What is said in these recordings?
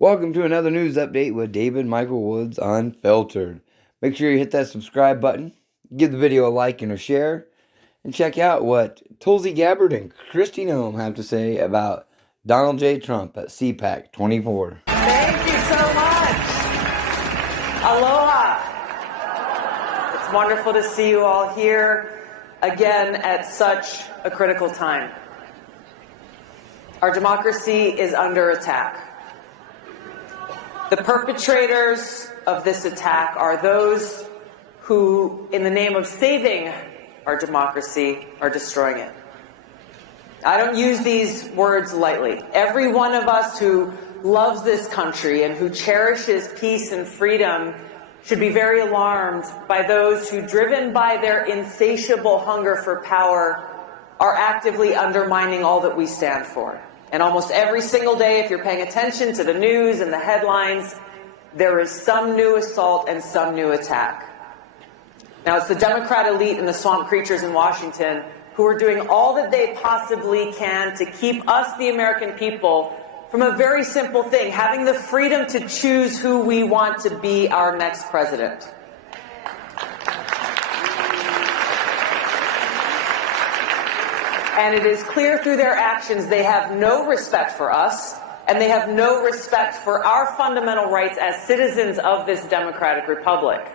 Welcome to another news update with David Michael Woods Unfiltered. Make sure you hit that subscribe button, give the video a like and a share, and check out what Tulsi Gabbard and Kristi Noem have to say about Donald J. Trump at CPAC 24. Thank you so much. Aloha. It's wonderful to see you all here again at such a critical time. Our democracy is under attack. The perpetrators of this attack are those who, in the name of saving our democracy, are destroying it. I don't use these words lightly. Every one of us who loves this country and who cherishes peace and freedom should be very alarmed by those who, driven by their insatiable hunger for power, are actively undermining all that we stand for. And almost every single day, if you're paying attention to the news and the headlines, there is some new assault and some new attack. Now, it's the Democrat elite and the swamp creatures in Washington who are doing all that they possibly can to keep us, the American people, from a very simple thing, having the freedom to choose who we want to be our next president. And it is clear through their actions they have no respect for us, and they have no respect for our fundamental rights as citizens of this democratic republic.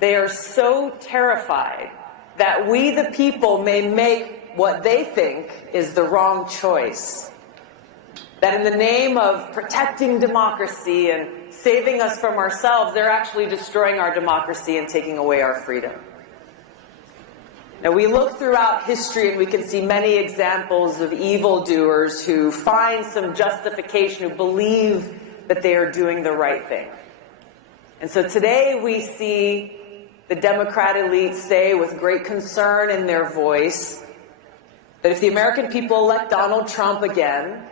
They are so terrified that we, the people, may make what they think is the wrong choice. That in the name of protecting democracy and saving us from ourselves, they're actually destroying our democracy and taking away our freedom. Now, we look throughout history and we can see many examples of evildoers who find some justification, who believe that they are doing the right thing. And so today we see the Democrat elite say with great concern in their voice that if the American people elect Donald Trump again,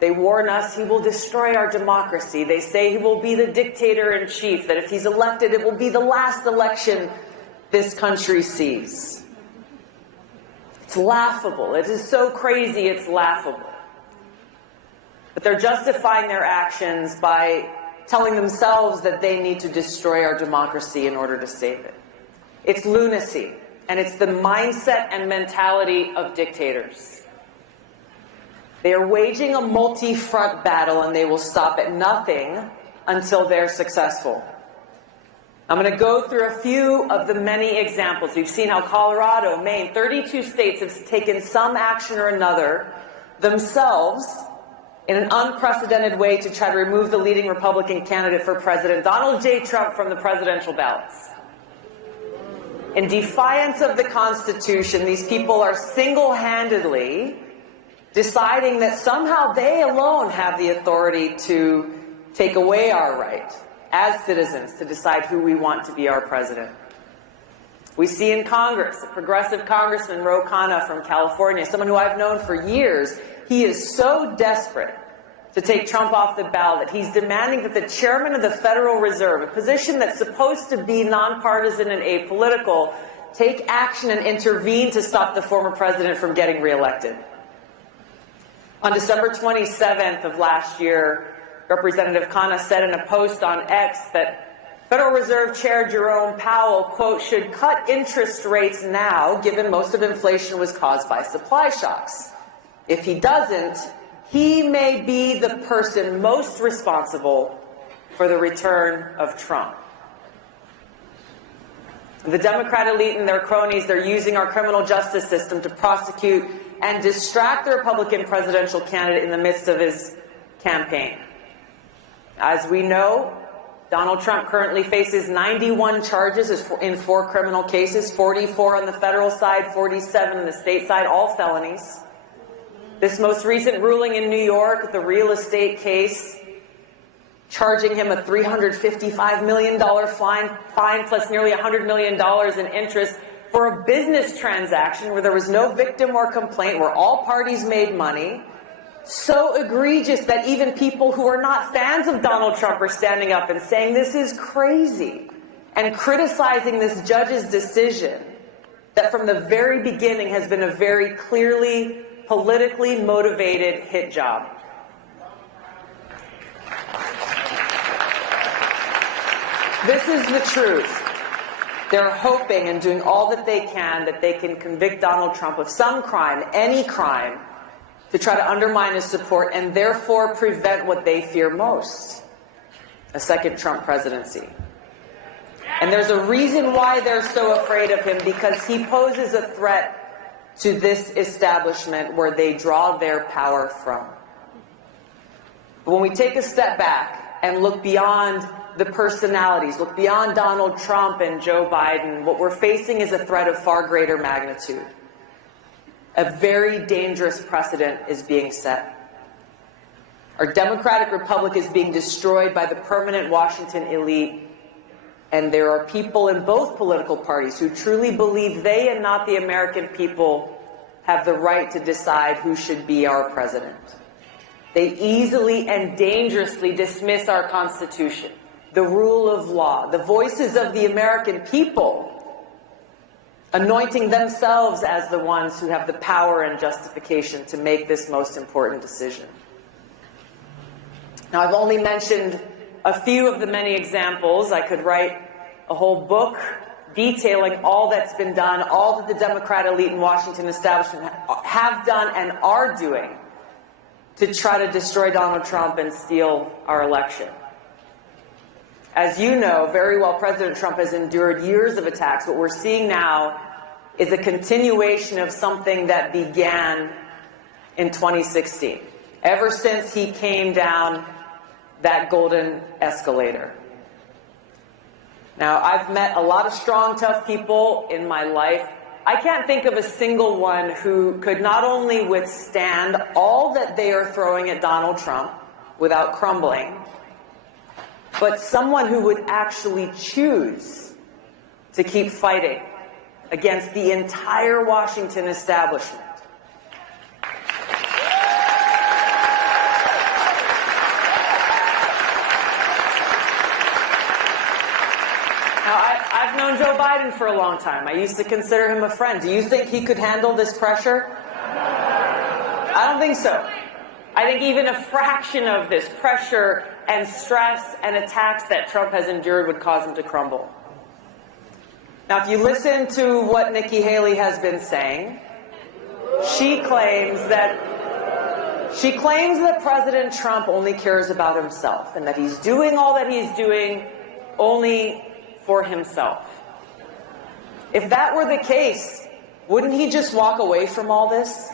they warn us he will destroy our democracy. They say he will be the dictator-in-chief, that if he's elected, it will be the last election this country sees. It's laughable. It is so crazy, it's laughable. But they're justifying their actions by telling themselves that they need to destroy our democracy in order to save it. It's lunacy, and it's the mindset and mentality of dictators. They are waging a multi-front battle, and they will stop at nothing until they're successful. I'm going to go through a few of the many examples. We've seen how Colorado, Maine, 32 states have taken some action or another themselves in an unprecedented way to try to remove the leading Republican candidate for president, Donald J. Trump, from the presidential ballots. In defiance of the Constitution, these people are single-handedly deciding that somehow they alone have the authority to take away our right as citizens to decide who we want to be our president. We see in Congress, a progressive congressman, Ro Khanna from California, someone who I've known for years. He is so desperate to take Trump off the ballot that he's demanding that the chairman of the Federal Reserve, a position that's supposed to be nonpartisan and apolitical, take action and intervene to stop the former president from getting reelected. On December 27th of last year, Representative Khanna said in a post on X that Federal Reserve Chair Jerome Powell, quote, should cut interest rates now, given most of inflation was caused by supply shocks. If he doesn't, he may be the person most responsible for the return of Trump. The Democrat elite and their cronies, they're using our criminal justice system to prosecute and distract the Republican presidential candidate in the midst of his campaign. As we know, Donald Trump currently faces 91 charges in 4 criminal cases, 44 on the federal side, 47 on the state side, all felonies. This most recent ruling in New York, the real estate case, charging him a $355 million fine plus nearly $100 million in interest for a business transaction where there was no victim or complaint, where all parties made money. So egregious that even people who are not fans of Donald Trump are standing up and saying this is crazy and criticizing this judge's decision that from the very beginning has been a very clearly politically motivated hit job. This is the truth. They're hoping and doing all that they can convict Donald Trump of some crime, any crime, to try to undermine his support and therefore prevent what they fear most, a second Trump presidency. And there's a reason why they're so afraid of him, because he poses a threat to this establishment where they draw their power from. But when we take a step back and look beyond the personalities, look beyond Donald Trump and Joe Biden, what we're facing is a threat of far greater magnitude. A very dangerous precedent is being set. Our democratic republic is being destroyed by the permanent Washington elite, and there are people in both political parties who truly believe they and not the American people have the right to decide who should be our president. They easily and dangerously dismiss our Constitution, the rule of law, the voices of the American people, anointing themselves as the ones who have the power and justification to make this most important decision. Now, I've only mentioned a few of the many examples. I could write a whole book detailing all that's been done, all that the Democrat elite and Washington establishment have done and are doing to try to destroy Donald Trump and steal our election. As you know very well, President Trump has endured years of attacks. What we're seeing now is a continuation of something that began in 2016, ever since he came down that golden escalator. Now, I've met a lot of strong, tough people in my life. I can't think of a single one who could not only withstand all that they are throwing at Donald Trump without crumbling, but someone who would actually choose to keep fighting against the entire Washington establishment. Now, I've known Joe Biden for a long time. I used to consider him a friend. Do you think he could handle this pressure? I don't think so. I think even a fraction of this pressure and stress and attacks that Trump has endured would cause him to crumble. Now, if you listen to what Nikki Haley has been saying, she claims that President Trump only cares about himself and that he's doing all that he's doing only for himself. If that were the case, wouldn't he just walk away from all this?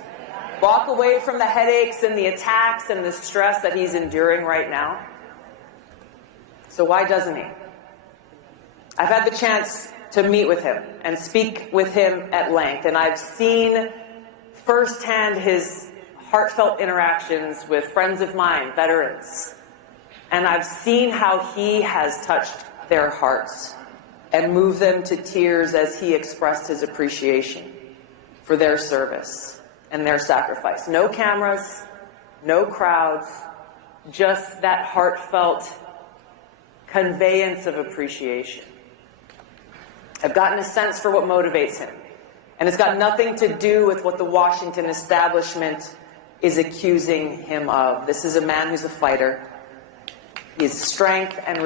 Walk away from the headaches and the attacks and the stress that he's enduring right now? So why doesn't he? I've had the chance to meet with him and speak with him at length, and I've seen firsthand his heartfelt interactions with friends of mine, veterans, and I've seen how he has touched their hearts and moved them to tears as he expressed his appreciation for their service and their sacrifice. No cameras, no crowds, just that heartfelt conveyance of appreciation. I've gotten a sense for what motivates him, and it's got nothing to do with what the Washington establishment is accusing him of. This is a man who's a fighter. His strength and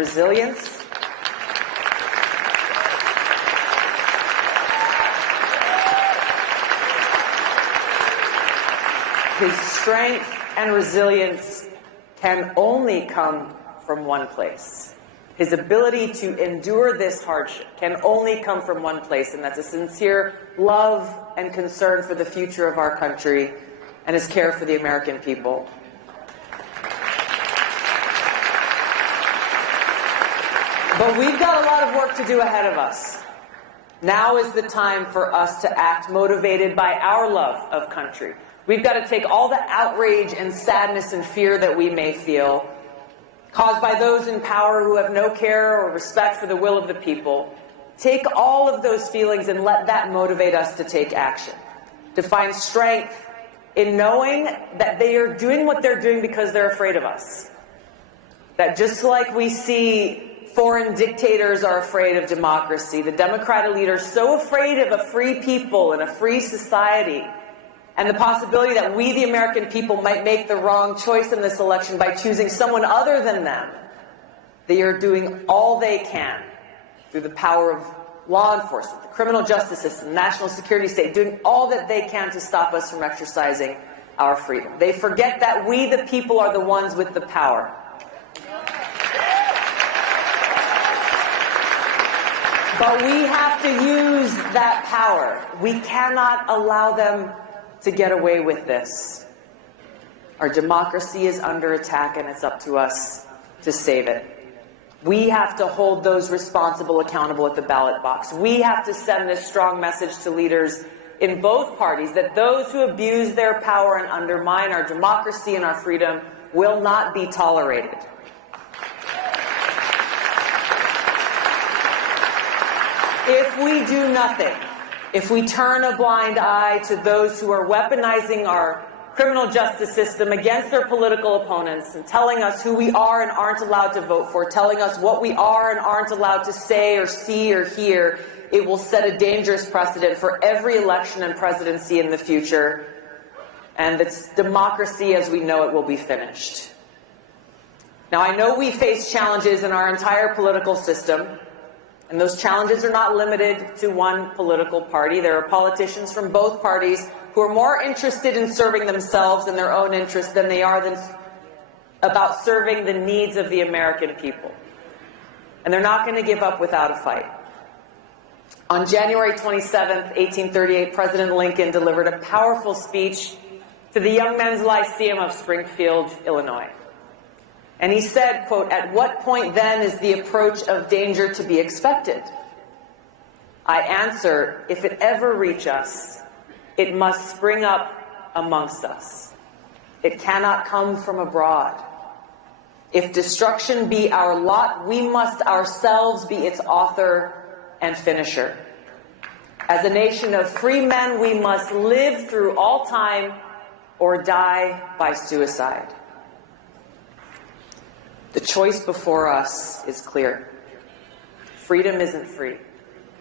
resilience can only come from one place. His ability to endure this hardship can only come from one place, and that's a sincere love and concern for the future of our country and his care for the American people. But we've got a lot of work to do ahead of us. Now is the time for us to act motivated by our love of country. We've got to take all the outrage and sadness and fear that we may feel, caused by those in power who have no care or respect for the will of the people, take all of those feelings and let that motivate us to take action, to find strength in knowing that they are doing what they're doing because they're afraid of us. That just like we see foreign dictators are afraid of democracy, the Democrat elite are so afraid of a free people and a free society, and the possibility that we, the American people, might make the wrong choice in this election by choosing someone other than them. They are doing all they can through the power of law enforcement, the criminal justice system, the national security state, doing all that they can to stop us from exercising our freedom. They forget that we, the people, are the ones with the power. But we have to use that power. We cannot allow them to get away with this. Our democracy is under attack, and it's up to us to save it. We have to hold those responsible accountable at the ballot box. We have to send this strong message to leaders in both parties that those who abuse their power and undermine our democracy and our freedom will not be tolerated. If we do nothing, if we turn a blind eye to those who are weaponizing our criminal justice system against their political opponents and telling us who we are and aren't allowed to vote for, telling us what we are and aren't allowed to say or see or hear, it will set a dangerous precedent for every election and presidency in the future, and its democracy as we know it will be finished. Now, I know we face challenges in our entire political system, and those challenges are not limited to one political party. There are politicians from both parties who are more interested in serving themselves and their own interests than they are about serving the needs of the American people. And they're not going to give up without a fight. On January 27th, 1838, President Lincoln delivered a powerful speech to the Young Men's Lyceum of Springfield, Illinois. And he said, quote, "At what point then is the approach of danger to be expected? I answer, if it ever reach us, it must spring up amongst us. It cannot come from abroad. If destruction be our lot, we must ourselves be its author and finisher. As a nation of free men, we must live through all time or die by suicide." The choice before us is clear. Freedom isn't free.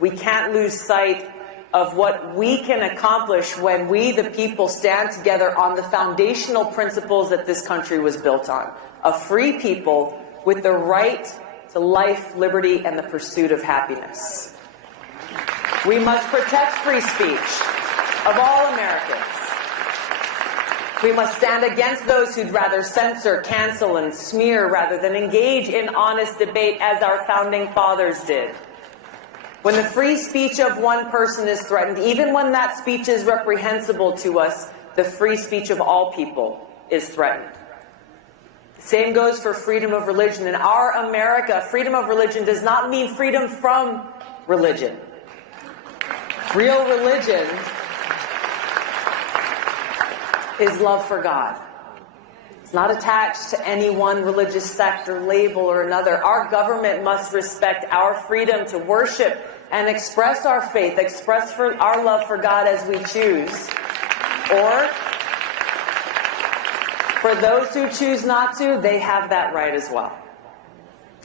We can't lose sight of what we can accomplish when we, the people, stand together on the foundational principles that this country was built on. A free people with the right to life, liberty, and the pursuit of happiness. We must protect free speech of all Americans. We must stand against those who'd rather censor, cancel, and smear rather than engage in honest debate as our founding fathers did. When the free speech of one person is threatened, even when that speech is reprehensible to us, the free speech of all people is threatened. Same goes for freedom of religion. In our America, freedom of religion does not mean freedom from religion. Real religion is love for God. It's not attached to any one religious sect or label or another. Our government must respect our freedom to worship and express our faith, express our love for God as we choose. Or, for those who choose not to, they have that right as well.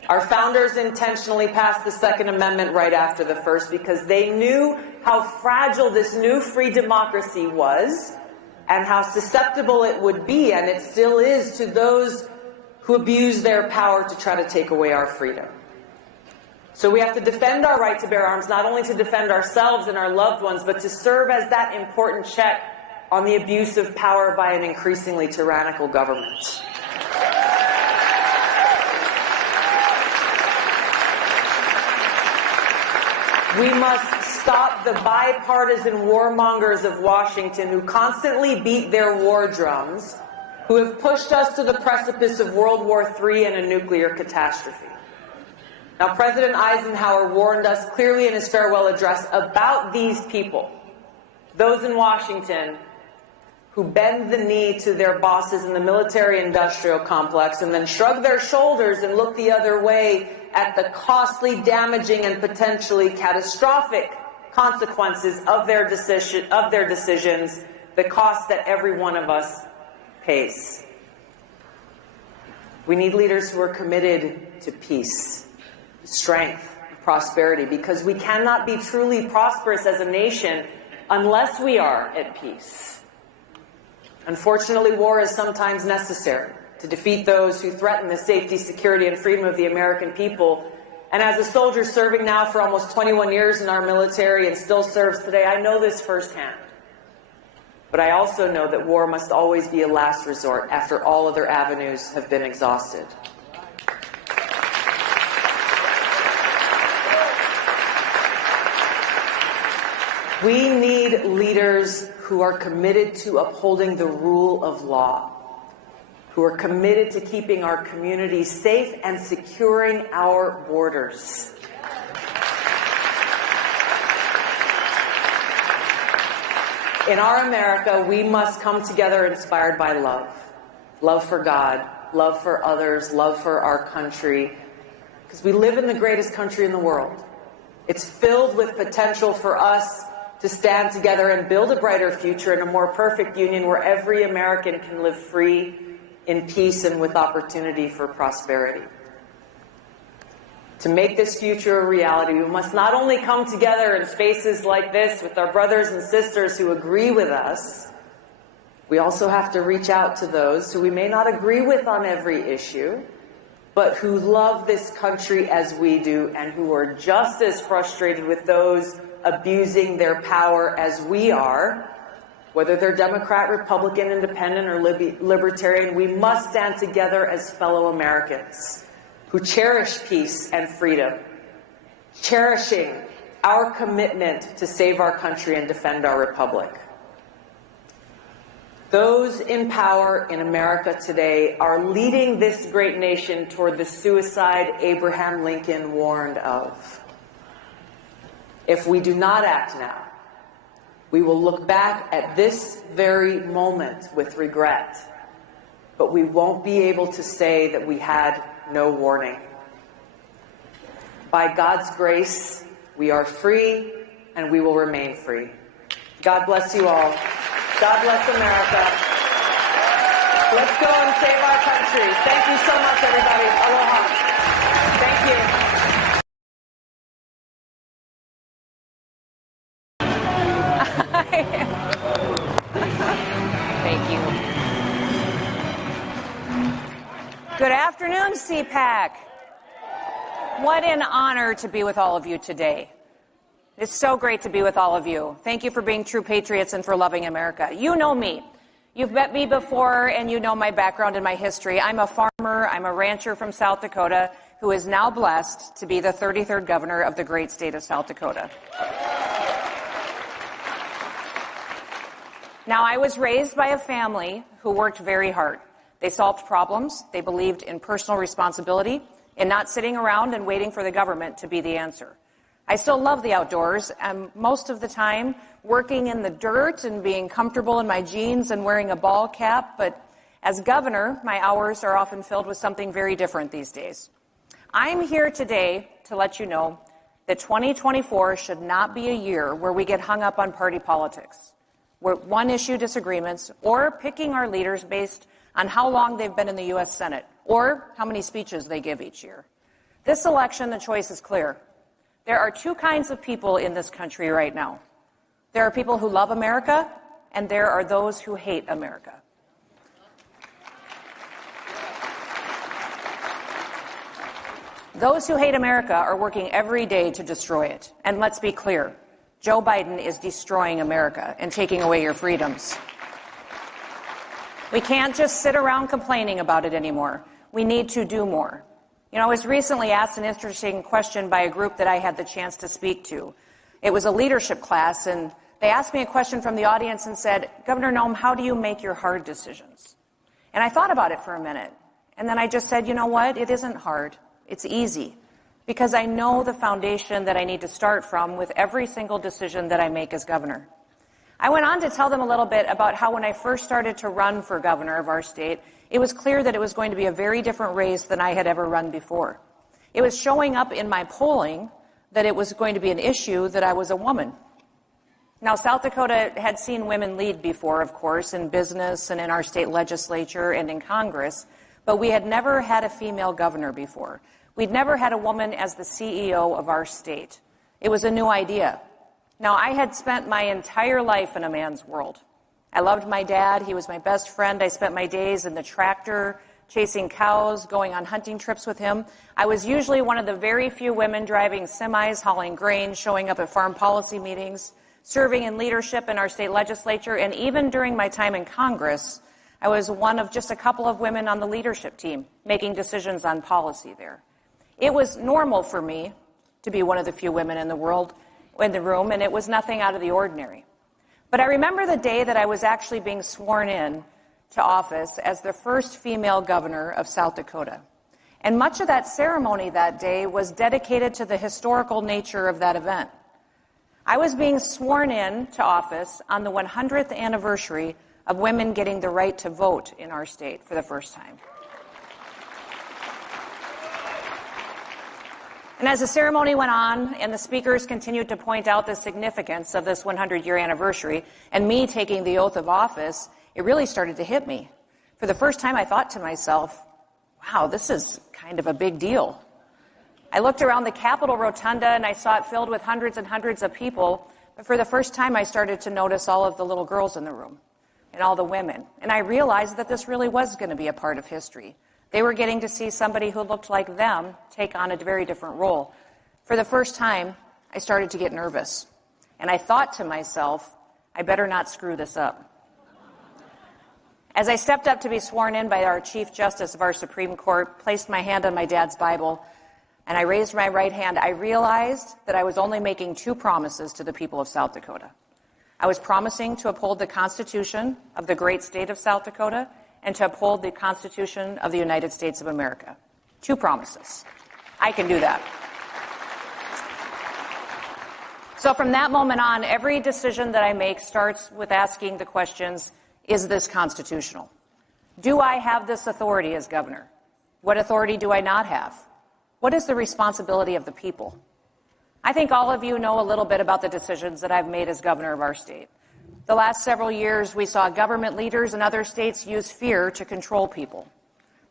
Our founders intentionally passed the Second Amendment right after the First because they knew how fragile this new free democracy was and how susceptible it would be, and it still is, to those who abuse their power to try to take away our freedom. So we have to defend our right to bear arms, not only to defend ourselves and our loved ones, but to serve as that important check on the abuse of power by an increasingly tyrannical government. We must stop the bipartisan warmongers of Washington who constantly beat their war drums, who have pushed us to the precipice of World War III and a nuclear catastrophe. Now, President Eisenhower warned us clearly in his farewell address about these people, those in Washington who bend the knee to their bosses in the military-industrial complex and then shrug their shoulders and look the other way at the costly, damaging, and potentially catastrophic consequences of their decisions, the cost that every one of us pays. We need leaders who are committed to peace, strength, and prosperity, because we cannot be truly prosperous as a nation unless we are at peace. Unfortunately, war is sometimes necessary to defeat those who threaten the safety, security, and freedom of the American people, And as a soldier serving now for almost 21 years in our military and still serves today, I know this firsthand. But I also know that war must always be a last resort after all other avenues have been exhausted. We need leaders who are committed to upholding the rule of law, who are committed to keeping our communities safe and securing our borders. In our America, we must come together inspired by love. Love for God, love for others, love for our country, because we live in the greatest country in the world. It's filled with potential for us to stand together and build a brighter future and a more perfect union where every American can live free, in peace, and with opportunity for prosperity. To make this future a reality, we must not only come together in spaces like this with our brothers and sisters who agree with us, we also have to reach out to those who we may not agree with on every issue, but who love this country as we do and who are just as frustrated with those abusing their power as we are. Whether they're Democrat, Republican, Independent, or Libertarian, we must stand together as fellow Americans who cherish peace and freedom, cherishing our commitment to save our country and defend our republic. Those in power in America today are leading this great nation toward the suicide Abraham Lincoln warned of. If we do not act now, we will look back at this very moment with regret, but we won't be able to say that we had no warning. By God's grace, we are free and we will remain free. God bless you all. God bless America. Let's go and save our country. Thank you so much, everybody. Aloha. Thank you. Thank you. Good afternoon, CPAC. What an honor to be with all of you today. It's so great to be with all of you. Thank you for being true patriots and for loving America. You know me. You've met me before and you know my background and my history. I'm a farmer, I'm a rancher from South Dakota who is now blessed to be the 33rd governor of the great state of South Dakota. Now, I was raised by a family who worked very hard. They solved problems. They believed in personal responsibility and not sitting around and waiting for the government to be the answer. I still love the outdoors, and most of the time working in the dirt and being comfortable in my jeans and wearing a ball cap, but as governor, my hours are often filled with something very different these days. I'm here today to let you know that 2024 should not be a year where we get hung up on party politics, where one-issue disagreements, or picking our leaders based on how long they've been in the U.S. Senate, or how many speeches they give each year. This election, the choice is clear. There are two kinds of people in this country right now. There are people who love America, and there are those who hate America. Those who hate America are working every day to destroy it. And let's be clear, Joe Biden is destroying America and taking away your freedoms. We can't just sit around complaining about it anymore. We need to do more. You know, I was recently asked an interesting question by a group that I had the chance to speak to. It was a leadership class, and they asked me a question from the audience and said, Governor Noem, how do you make your hard decisions? And I thought about it for a minute. And then I just said, you know what? It isn't hard. It's easy. Because I know the foundation that I need to start from with every single decision that I make as governor. I went on to tell them a little bit about how when I first started to run for governor of our state, it was clear that it was going to be a very different race than I had ever run before. It was showing up in my polling that it was going to be an issue that I was a woman. Now, South Dakota had seen women lead before, of course, in business and in our state legislature and in Congress, but we had never had a female governor before. We'd never had a woman as the CEO of our state. It was a new idea. Now, I had spent my entire life in a man's world. I loved my dad. He was my best friend. I spent my days in the tractor, chasing cows, going on hunting trips with him. I was usually one of the very few women driving semis, hauling grain, showing up at farm policy meetings, serving in leadership in our state legislature, and even during my time in Congress, I was one of just a couple of women on the leadership team making decisions on policy there. It was normal for me to be one of the few women in the room, and it was nothing out of the ordinary. But I remember the day that I was actually being sworn in to office as the first female governor of South Dakota. And much of that ceremony that day was dedicated to the historical nature of that event. I was being sworn in to office on the 100th anniversary of women getting the right to vote in our state for the first time. And as the ceremony went on and the speakers continued to point out the significance of this 100-year anniversary and me taking the oath of office, it really started to hit me. For the first time, I thought to myself, wow, this is kind of a big deal. I looked around the Capitol Rotunda and I saw it filled with hundreds and hundreds of people, but for the first time, I started to notice all of the little girls in the room and all the women. And I realized that this really was going to be a part of history. They were getting to see somebody who looked like them take on a very different role. For the first time, I started to get nervous. And I thought to myself, I better not screw this up. As I stepped up to be sworn in by our Chief Justice of our Supreme Court, placed my hand on my dad's Bible, and I raised my right hand, I realized that I was only making two promises to the people of South Dakota. I was promising to uphold the Constitution of the great state of South Dakota and to uphold the Constitution of the United States of America. Two promises. I can do that. So from that moment on, every decision that I make starts with asking the questions, is this constitutional? Do I have this authority as governor? What authority do I not have? What is the responsibility of the people? I think all of you know a little bit about the decisions that I've made as governor of our state. The last several years, we saw government leaders in other states use fear to control people.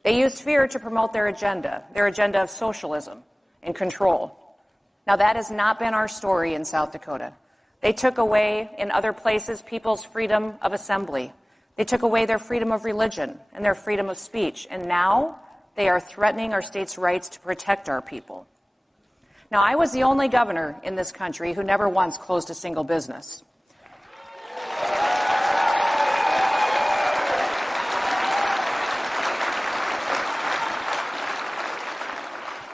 They used fear to promote their agenda of socialism and control. Now, that has not been our story in South Dakota. They took away, in other places, people's freedom of assembly. They took away their freedom of religion and their freedom of speech. And now they are threatening our state's rights to protect our people. Now, I was the only governor in this country who never once closed a single business.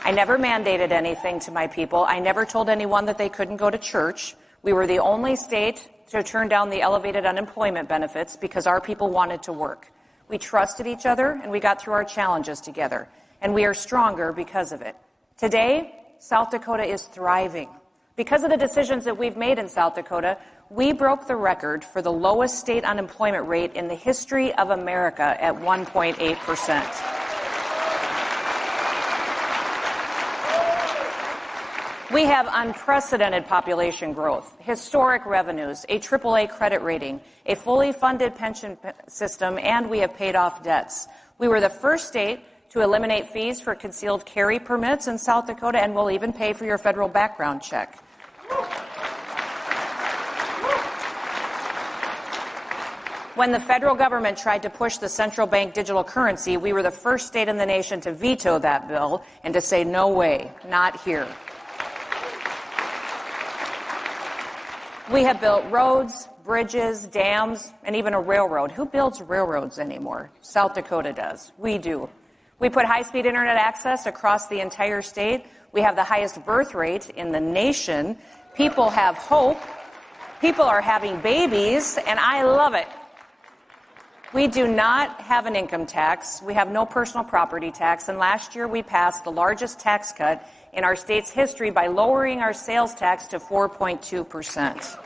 I never mandated anything to my people. I never told anyone that they couldn't go to church. We were the only state to turn down the elevated unemployment benefits because our people wanted to work. We trusted each other and we got through our challenges together. And we are stronger because of it. Today, South Dakota is thriving. Because of the decisions that we've made in South Dakota, we broke the record for the lowest state unemployment rate in the history of America at 1.8%. We have unprecedented population growth, historic revenues, a AAA credit rating, a fully funded pension system, and we have paid off debts. We were the first state to eliminate fees for concealed carry permits in South Dakota, and we'll even pay for your federal background check. When the federal government tried to push the central bank digital currency, we were the first state in the nation to veto that bill and to say, no way, not here. We have built roads, bridges, dams, and even a railroad. Who builds railroads anymore? South Dakota does. We do. We put high-speed internet access across the entire state. We have the highest birth rate in the nation. People have hope. People are having babies, and I love it. We do not have an income tax. We have no personal property tax, and last year we passed the largest tax cut in our state's history by lowering our sales tax to 4.2%.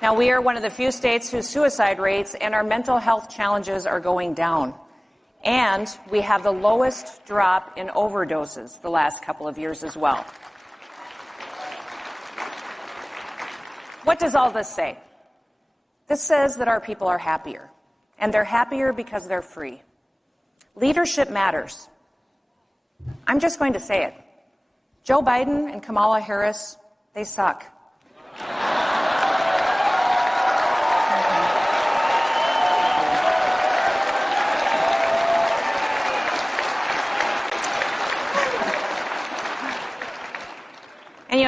Now, we are one of the few states whose suicide rates and our mental health challenges are going down. And we have the lowest drop in overdoses the last couple of years as well. What does all this say? This says that our people are happier. And they're happier because they're free. Leadership matters. I'm just going to say it. Joe Biden and Kamala Harris, they suck.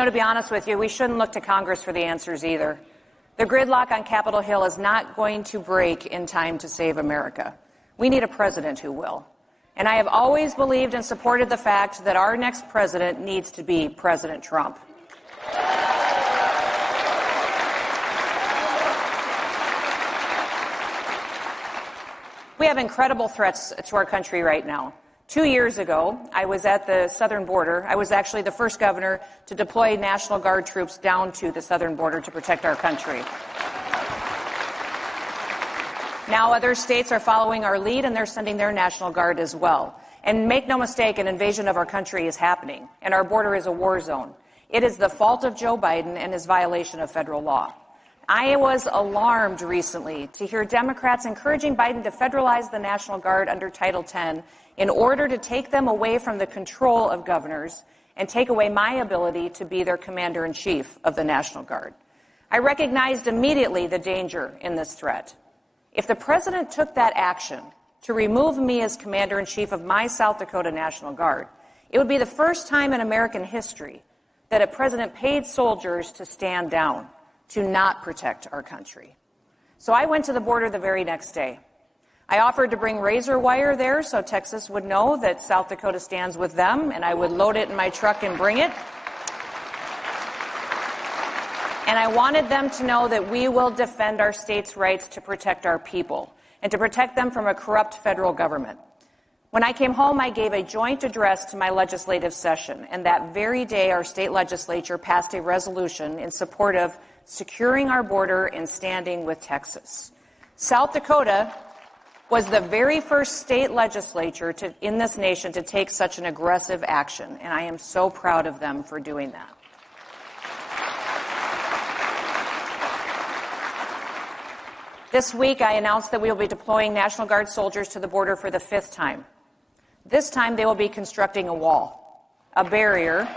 To be honest with you, we shouldn't look to Congress for the answers either. The gridlock on Capitol Hill is not going to break in time to save America. We need a president who will. And I have always believed and supported the fact that our next president needs to be President Trump. We have incredible threats to our country right now. 2 years ago, I was at the southern border. I was actually the first governor to deploy National Guard troops down to the southern border to protect our country. Now other states are following our lead, and they're sending their National Guard as well. And make no mistake, an invasion of our country is happening, and our border is a war zone. It is the fault of Joe Biden and his violation of federal law. I was alarmed recently to hear Democrats encouraging Biden to federalize the National Guard under Title X in order to take them away from the control of governors and take away my ability to be their commander-in-chief of the National Guard. I recognized immediately the danger in this threat. If the president took that action to remove me as commander-in-chief of my South Dakota National Guard, it would be the first time in American history that a president paid soldiers to stand down, to not protect our country. So I went to the border the very next day. I offered to bring razor wire there so Texas would know that South Dakota stands with them, and I would load it in my truck and bring it. And I wanted them to know that we will defend our state's rights to protect our people and to protect them from a corrupt federal government. When I came home, I gave a joint address to my legislative session, and that very day our state legislature passed a resolution in support of securing our border and standing with Texas. South Dakota was the very first state legislature in this nation to take such an aggressive action, and I am so proud of them for doing that. This week, I announced that we will be deploying National Guard soldiers to the border for the 5th time. This time, they will be constructing a wall, a barrier,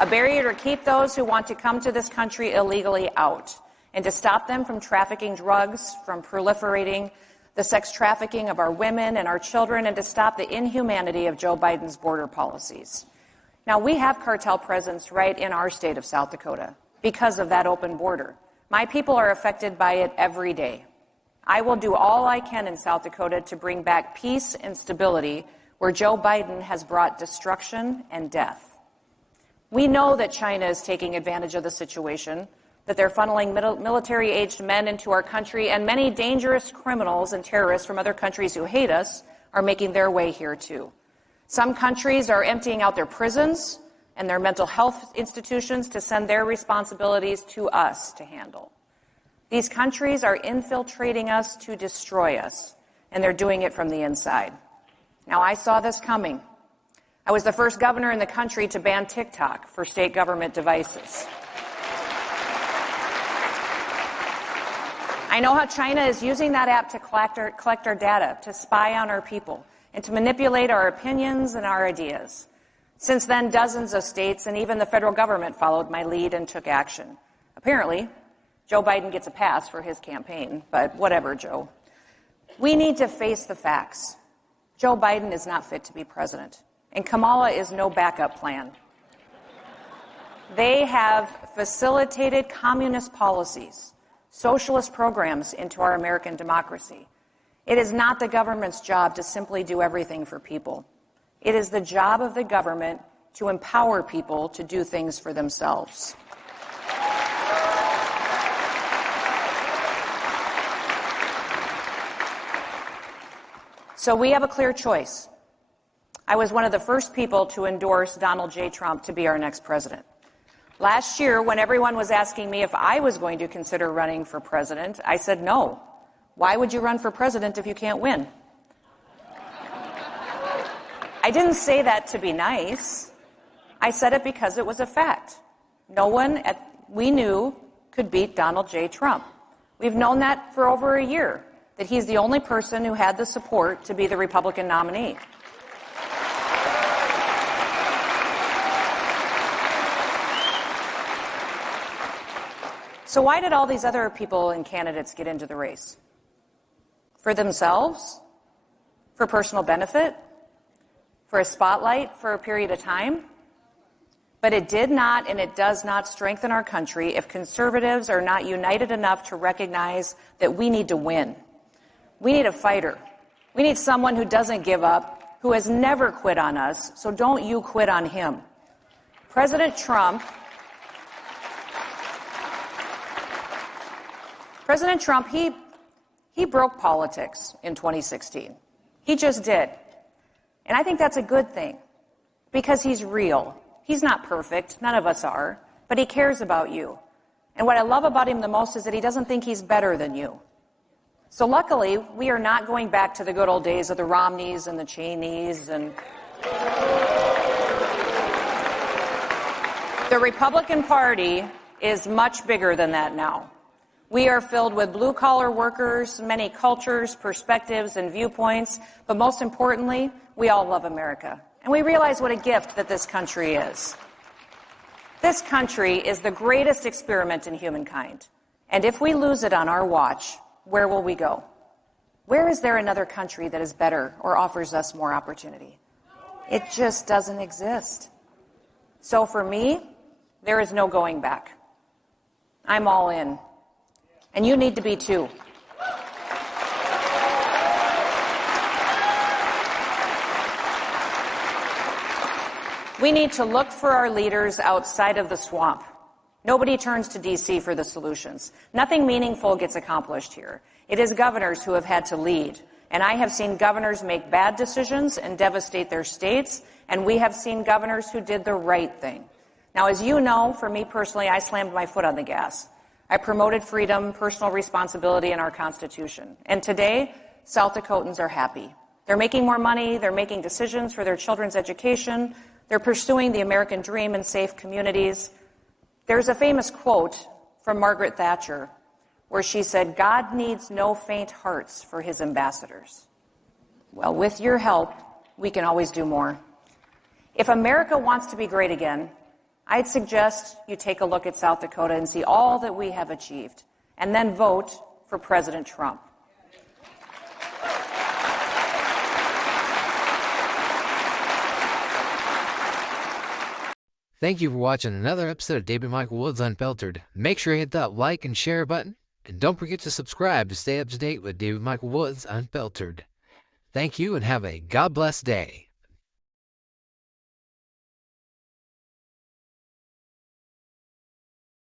to keep those who want to come to this country illegally out, and to stop them from trafficking drugs, from proliferating the sex trafficking of our women and our children, and to stop the inhumanity of Joe Biden's border policies. Now, we have cartel presence right in our state of South Dakota because of that open border. My people are affected by it every day. I will do all I can in South Dakota to bring back peace and stability where Joe Biden has brought destruction and death. We know that China is taking advantage of the situation, that they're funneling military-aged men into our country, and many dangerous criminals and terrorists from other countries who hate us are making their way here too. Some countries are emptying out their prisons and their mental health institutions to send their responsibilities to us to handle. These countries are infiltrating us to destroy us, and they're doing it from the inside. Now, I saw this coming. I was the first governor in the country to ban TikTok for state government devices. I know how China is using that app to collect our data, to spy on our people, and to manipulate our opinions and our ideas. Since then, dozens of states and even the federal government followed my lead and took action. Apparently, Joe Biden gets a pass for his campaign, but whatever, Joe. We need to face the facts. Joe Biden is not fit to be president, and Kamala is no backup plan. They have facilitated communist policies, socialist programs into our American democracy. It is not the government's job to simply do everything for people. It is the job of the government to empower people to do things for themselves. So we have a clear choice. I was one of the first people to endorse Donald J. Trump to be our next president. Last year, when everyone was asking me if I was going to consider running for president, I said no. Why would you run for president if you can't win? I didn't say that to be nice. I said it because it was a fact. No one we knew could beat Donald J. Trump. We've known that for over a year, that he's the only person who had the support to be the Republican nominee. So why did all these other people and candidates get into the race? For themselves? For personal benefit? for a spotlight for a period of time. But it did not and it does not strengthen our country if conservatives are not united enough to recognize that we need to win. We need a fighter. We need someone who doesn't give up, who has never quit on us, so don't you quit on him. President Trump, he broke politics in 2016. He just did. And I think that's a good thing because he's real. He's not perfect. None of us are. But he cares about you. And what I love about him the most is that he doesn't think he's better than you. So luckily, we are not going back to the good old days of the Romneys and the Cheneys and the Republican Party is much bigger than that now. We are filled with blue-collar workers, many cultures, perspectives, and viewpoints, but most importantly, we all love America. And we realize what a gift that this country is. This country is the greatest experiment in humankind. And if we lose it on our watch, where will we go? Where is there another country that is better or offers us more opportunity? It just doesn't exist. So for me, there is no going back. I'm all in. And you need to be too. We need to look for our leaders outside of the swamp. Nobody turns to D.C. for the solutions. Nothing meaningful gets accomplished here. It is governors who have had to lead. And I have seen governors make bad decisions and devastate their states, and we have seen governors who did the right thing. Now, as you know, for me personally, I slammed my foot on the gas. I promoted freedom, personal responsibility in our Constitution. And today, South Dakotans are happy. They're making more money, they're making decisions for their children's education, they're pursuing the American dream in safe communities. There's a famous quote from Margaret Thatcher where she said, "God needs no faint hearts for his ambassadors." Well, with your help, we can always do more. If America wants to be great again, I'd suggest you take a look at South Dakota and see all that we have achieved, and then vote for President Trump. Thank you for watching another episode of David Michael Woods Unfiltered. Make sure you hit that like and share button, and don't forget to subscribe to stay up to date with David Michael Woods Unfiltered. Thank you and have a God bless day.